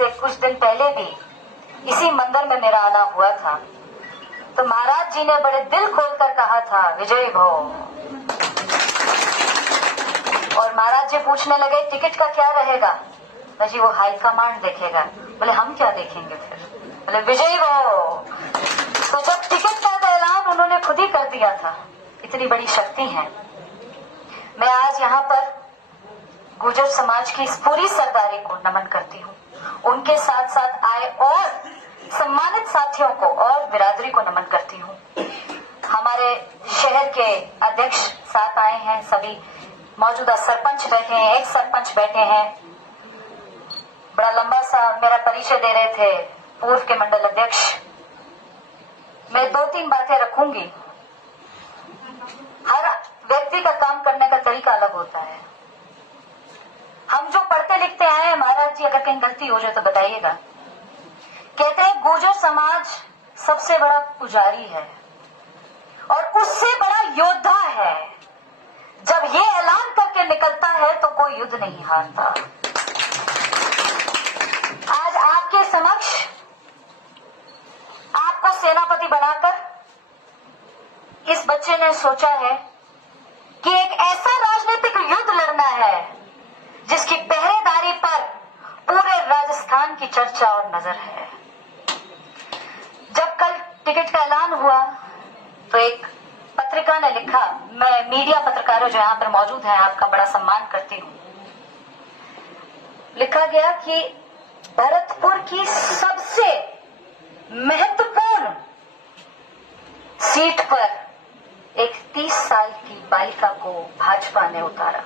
से कुछ दिन पहले भी इसी मंदिर में मेरा आना हुआ था, तो महाराज जी ने बड़े दिल खोलकर कहा था, विजयी भव। और महाराज जी पूछने लगे, टिकट का क्या रहेगा? जी वो हाई कमांड देखेगा। बोले हम क्या देखेंगे फिर? बोले विजयी भव। तो जब टिकट का ऐलान उन्होंने खुद ही कर दिया था, इतनी बड़ी शक्ति है। मैं आज यहाँ पर गुर्जर समाज की इस पूरी सरदारी को नमन करती हूँ। उनके साथ साथ आए और सम्मानित साथियों को और बिरादरी को नमन करती हूँ। हमारे शहर के अध्यक्ष साथ आए हैं, सभी मौजूदा सरपंच बैठे हैं, एक सरपंच बैठे हैं, बड़ा लंबा सा मेरा परिचय दे रहे थे पूर्व के मंडल अध्यक्ष। मैं 2-3 बातें रखूंगी। हर व्यक्ति का काम करने का तरीका अलग होता है। हम जो पढ़ते लिखते आए हैं, महाराज जी अगर कहीं गलती हो जाए तो बताइएगा। कहते हैं गुर्जर समाज सबसे बड़ा पुजारी है और उससे बड़ा योद्धा है। जब ये ऐलान करके निकलता है तो कोई युद्ध नहीं हारता। आज आपके समक्ष आपको सेनापति बनाकर इस बच्चे ने सोचा है कि एक ऐसा राजनीतिक युद्ध लड़ना है जिसकी पहरेदारी पर पूरे राजस्थान की चर्चा और नजर है। जब कल टिकट का ऐलान हुआ तो एक पत्रिका ने लिखा, मैं मीडिया पत्रकारों जो यहाँ पर मौजूद हैं आपका बड़ा सम्मान करती हूँ, लिखा गया कि भरतपुर की सबसे महत्वपूर्ण सीट पर एक 30 साल की बालिका को भाजपा ने उतारा।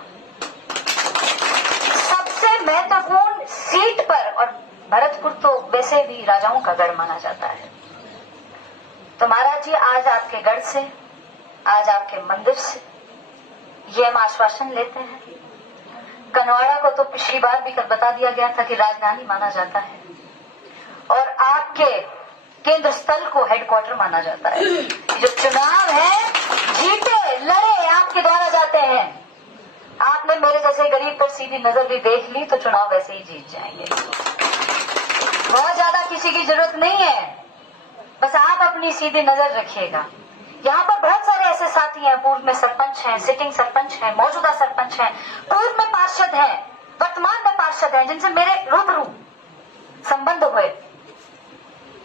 सबसे महत्वपूर्ण सीट पर, और भरतपुर तो वैसे भी राजाओं का गढ़ माना जाता है। तो महाराज जी आज आपके गढ़ से, आज आपके मंदिर से ये हम आश्वासन लेते हैं। कनवाड़ा को तो पिछली बार भी बता दिया गया था कि राजधानी माना जाता है और आपके केंद्र स्थल को हेडक्वार्टर माना जाता है। जो चुनाव है जीते लड़े आपके द्वारा जाते हैं। आपने मेरे जैसे गरीब पर सीधी नजर भी देख ली तो चुनाव वैसे ही जीत जाएंगे। बहुत ज्यादा किसी की जरूरत नहीं है, बस आप अपनी सीधी नजर रखिएगा। यहाँ पर बहुत सारे ऐसे साथी हैं, पूर्व में सरपंच हैं, सिटिंग सरपंच हैं, मौजूदा सरपंच हैं, पूर्व में पार्षद हैं, वर्तमान में पार्षद हैं, जिनसे मेरे रूबरू संबंध हुए।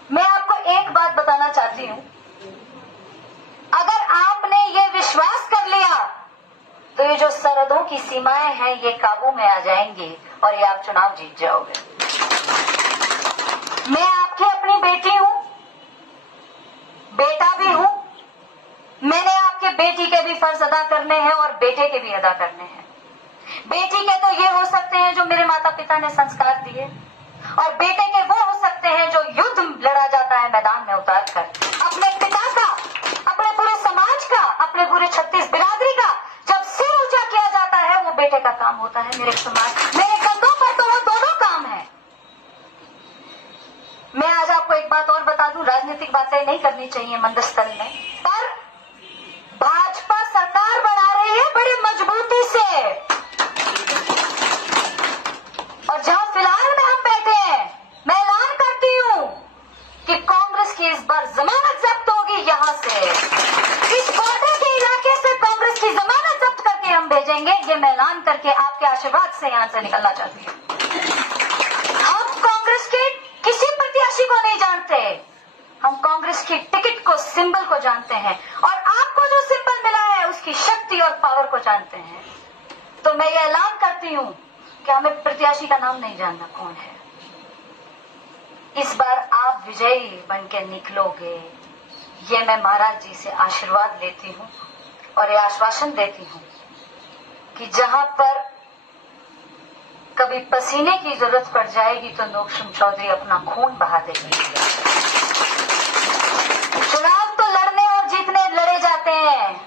मैं आपको एक बात बताना चाहती हूँ, अगर आपने ये विश्वास कर लिया तो ये जो सरहदों की सीमाएं हैं ये काबू में आ जाएंगी और ये आप चुनाव जीत जाओगे। मैं आपकी अपनी बेटी हूँ, बेटा भी हूँ। मैंने आपके बेटी के भी फर्ज अदा करने हैं और बेटे के भी अदा करने हैं। बेटी के तो ये हो सकते हैं जो मेरे माता पिता ने संस्कार दिए, और बेटे के वो हो सकते हैं जो युद्ध लड़ा जाता है मैदान में उतार कर। अपने पिता का, अपने पूरे समाज का, अपने पूरे 36 बिरादरी का जब सिर ऊंचा किया जाता है वो बेटे का काम होता है। मेरे समाज, मेरे कंधों पर तो वो दोनों काम है। मैं आज आपको एक बात और बता दूं, राजनीतिक बातें नहीं करनी चाहिए मंदिर स्थल में, पर भाजपा सरकार बना रही है बड़ी मजबूती से। और जहां फिलहाल में हम बैठे हैं, मैं ऐलान करती हूं कि कांग्रेस की इस बार जमानत जब्त होगी। यहां से इस बॉर्डर के इलाके से कांग्रेस की जमानत जब्त करके हम भेजेंगे। ये मैं ऐलान करके आपके आशीर्वाद से यहां से निकलना चाहती हूं। हम कांग्रेस के किसी प्रत्याशी को नहीं जानते, हम कांग्रेस की टिकट को, सिंबल को जानते हैं, और आपको जो सिंबल मिला है उसकी शक्ति और पावर को जानते हैं। तो मैं ये ऐलान करती हूं कि हमें प्रत्याशी का नाम नहीं जानना कौन है। इस बार आप विजयी बनके निकलोगे, ये मैं महाराज जी से आशीर्वाद लेती हूँ और ये आश्वासन देती हूँ कि जहां पर कभी पसीने की जरूरत पड़ जाएगी तो नोकशम चौधरी अपना खून बहा देगी। चुनाव तो लड़ने और जीतने लड़े जाते हैं,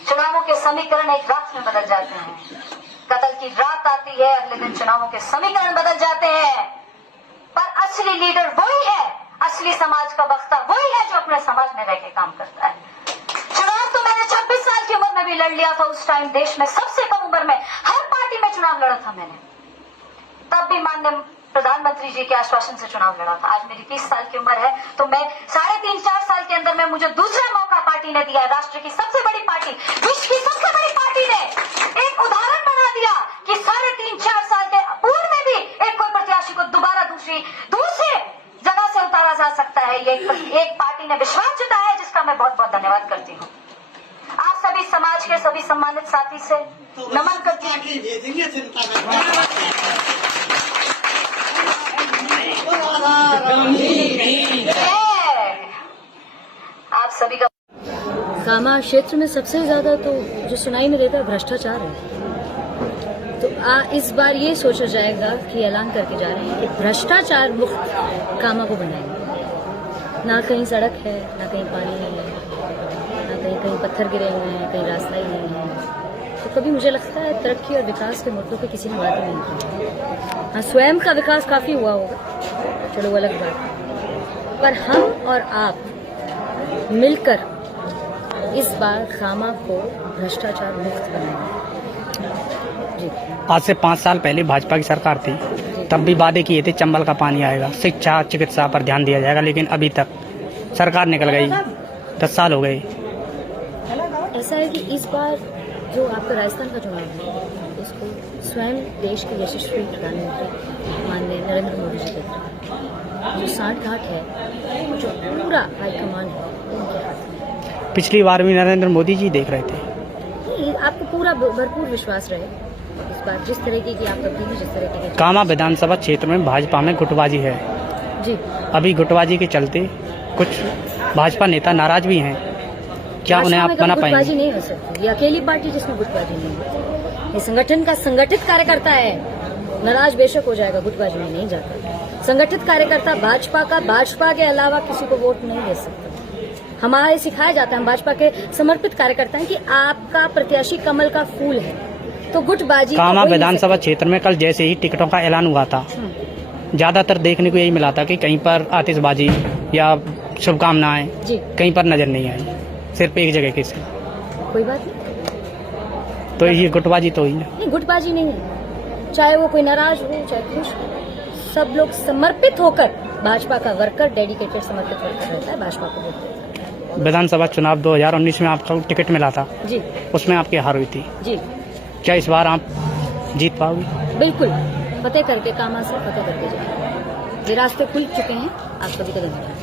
चुनावों के समीकरण एक रात में बदल जाते हैं। कतल की रात आती है, अगले दिन चुनावों के समीकरण बदल जाते हैं, पर असली लीडर वही है, असली समाज का वक्ता वही है जो अपने समाज में रह के काम करता है। चुनाव तो मैंने 26 साल की उम्र में भी लड़ लिया था। उस टाइम देश में सबसे कम उम्र में हर पार्टी में चुनाव लड़ा था मैंने। तब भी माननीय प्रधानमंत्री जी के आश्वासन से चुनाव लड़ा था। आज मेरी 30 साल की उम्र है, तो मैं 3.5-4 साल के अंदर में मुझे दूसरा मौका पार्टी ने दिया। राष्ट्र की सबसे बड़ी पार्टी, विश्व की सबसे बड़ी पार्टी ने एक उदाहरण बना दिया कि 3.5-4 साल के पूर्व में भी एक कोई प्रत्याशी को दोबारा दूसरे जगह से उतारा जा सकता है। ये एक पार्टी ने विश्वास जताया है, जिसका मैं बहुत बहुत धन्यवाद करती हूँ। आप सभी समाज के सभी सम्मानित साथी से नमन करती हूँ। आप सभी का कामा क्षेत्र में सबसे ज्यादा तो जो सुनाई में देता है भ्रष्टाचार है। तो इस बार ये सोचा जाएगा कि ऐलान करके जा रहे हैं कि भ्रष्टाचार मुक्त कामा को बनाएंगे। ना कहीं सड़क है, ना कहीं पानी है, ना कहीं पत्थर गिरे हुए हैं, कहीं रास्ता ही नहीं है। तो कभी मुझे लगता है तरक्की और विकास के मुद्दों पे किसी ने बात ही नहीं की। हाँ, स्वयं का विकास काफी हुआ होगा, चलो वो अलग बात है, पर हम और आप मिलकर इस बार कामा को भ्रष्टाचार मुक्त बनाएंगे। आज से 5 साल पहले भाजपा की सरकार थी, तब भी वादे किए थे चंबल का पानी आएगा, शिक्षा चिकित्सा पर ध्यान दिया जाएगा, लेकिन अभी तक सरकार निकल गई, 10 साल हो गए। ऐसा है कि इस बार जो आपका राजस्थान का चुनाव है, उसको स्वयं देश के यशस्वी प्रधानमंत्री माननीय नरेंद्र मोदी जी देख रहे हैं। जो सांठ-गांठ है, जो पूरा हाईकमान है, उनके हाथ में। पिछली बार भी नरेंद्र मोदी जी देख रहे थे। आपको पूरा भरपूर विश्वास रहे इस बार, जिस तरीके की आप तब्दीली, जिस तरीके के कामा विधानसभा क्षेत्र में भाजपा में गुटबाजी है जी। अभी गुटबाजी के चलते कुछ भाजपा नेता नाराज भी हैं। क्या उन्हें आप बना पाएंगे? गुटबाजी नहीं हो सकती, ये अकेली पार्टी जिसमें गुटबाजी नहीं होती। ये संगठन का संगठित कार्यकर्ता है, नाराज बेशक हो जाएगा, गुटबाजी में नहीं जाता। संगठित कार्यकर्ता भाजपा के अलावा किसी को वोट नहीं दे सकता। हमारे सिखाया जाता है, हम भाजपा के समर्पित कार्यकर्ता हैं, कि आपका प्रत्याशी कमल का फूल है, तो गुटबाजी। कामा विधानसभा क्षेत्र में कल जैसे ही टिकटों का ऐलान हुआ था, ज्यादातर देखने को यही मिला था कि कहीं पर आतिशबाजी या शुभकामनाएं कहीं पर नजर नहीं आई, सिर्फ एक जगह की। कोई बात नहीं, तो ये गुटबाजी तो ही नहीं, गुटबाजी नहीं है। चाहे वो कोई नाराज हो, चाहे खुश हो, सब लोग समर्पित होकर, भाजपा का वर्कर डेडिकेटेड समर्पित वर्कर रहता है, भाजपा को वोट देता है। विधानसभा चुनाव 2019 में आपको टिकट मिला था जी, उसमें आपकी हार हुई थी जी। क्या इस बार आप जीत पाओगे? बिल्कुल, फतेह करके, कामा से फतेह करके जाएंगे। ये रास्ते खुल चुके हैं, आप सभी को धन्यवाद।